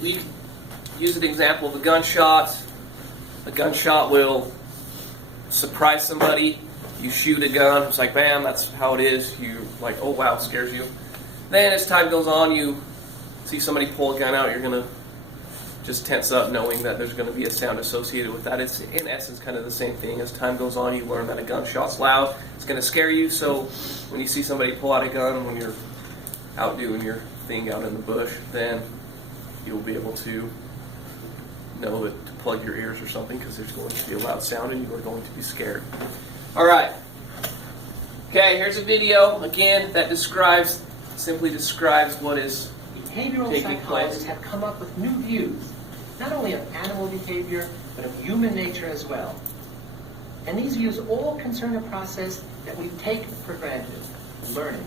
We use an example of a gunshot. A gunshot will surprise somebody. You shoot a gun, it's like bam, that's how it is. You like, oh wow, it scares you. Then as time goes on, you see somebody pull a gun out, you're going to just tense up knowing that there's going to be a sound associated with that. It's in essence kind of the same thing. As time goes on, you learn that a gunshot's loud. It's going to scare you, so when you see somebody pull out a gun when you're out doing your thing out in the bush, then you'll be able to know that to plug your ears or something, because there's going to be a loud sound and you are going to be scared. Alright. Okay, here's a video, again, that simply describes what is Behavioral taking psychologists place. have come up with new views, not only of animal behavior, but of human nature as well. And these views all concern a process that we take for granted, learning,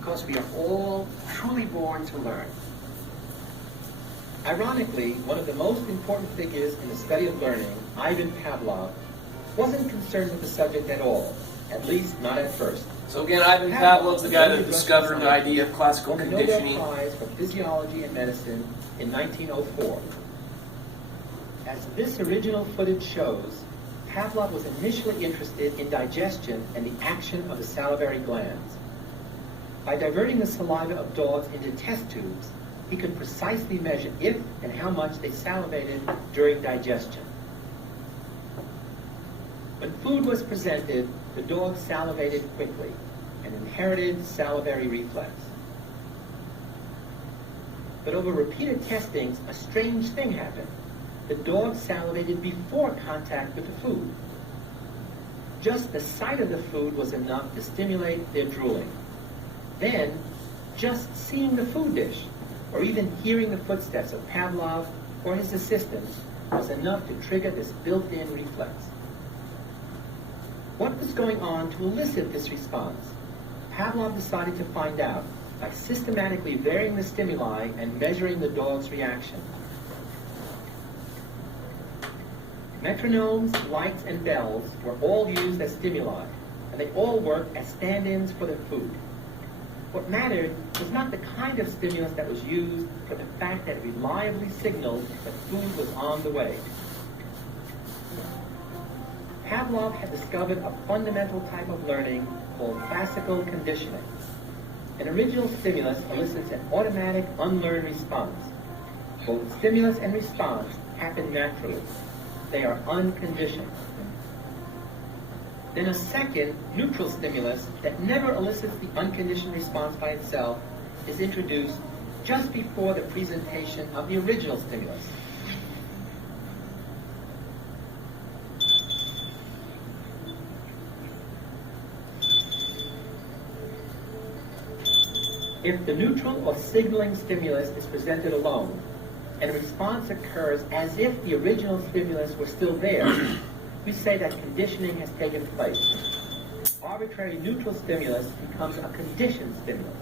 because we are all truly born to learn. Ironically, one of the most important figures in the study of learning, Ivan Pavlov, wasn't concerned with the subject at all, at least not at first. So again, Ivan Pavlov's the guy that discovered the idea of classical won the conditioning. Nobel Prize for Physiology and Medicine in 1904. As this original footage shows, Pavlov was initially interested in digestion and the action of the salivary glands. By diverting the saliva of dogs into test tubes, he could precisely measure if and how much they salivated during digestion. When food was presented, the dog salivated quickly, an inherited salivary reflex. But over repeated testings, a strange thing happened. The dog salivated before contact with the food. Just the sight of the food was enough to stimulate their drooling. Then, just seeing the food dish, or even hearing the footsteps of Pavlov or his assistants, was enough to trigger this built-in reflex. What was going on to elicit this response? Pavlov decided to find out by systematically varying the stimuli and measuring the dog's reaction. Metronomes, lights, and bells were all used as stimuli, and they all worked as stand-ins for the food. What mattered was not the kind of stimulus that was used, but the fact that it reliably signaled that food was on the way. Pavlov had discovered a fundamental type of learning called classical conditioning. An original stimulus elicits an automatic, unlearned response. Both stimulus and response happen naturally. They are unconditioned. Then a second, neutral stimulus that never elicits the unconditioned response by itself is introduced just before the presentation of the original stimulus. If the neutral or signaling stimulus is presented alone, and a response occurs as if the original stimulus were still there, we say that conditioning has taken place. Arbitrary neutral stimulus becomes a conditioned stimulus.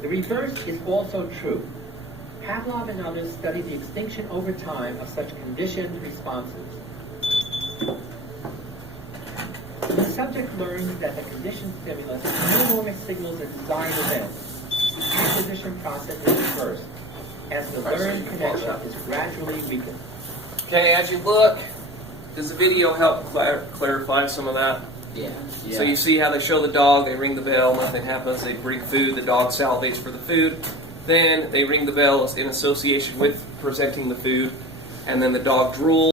The reverse is also true. Pavlov and others studied the extinction over time of such conditioned responses. The subject learns that the conditioned stimulus no longer signals a desired event. The acquisition process is reversed, as the learned connection is gradually weakened. Okay, as you look, does the video help clarify some of that? Yeah. So you see how they show the dog, they ring the bell, nothing happens, they bring food, the dog salivates for the food, then they ring the bell in association with presenting the food, and then the dog drools.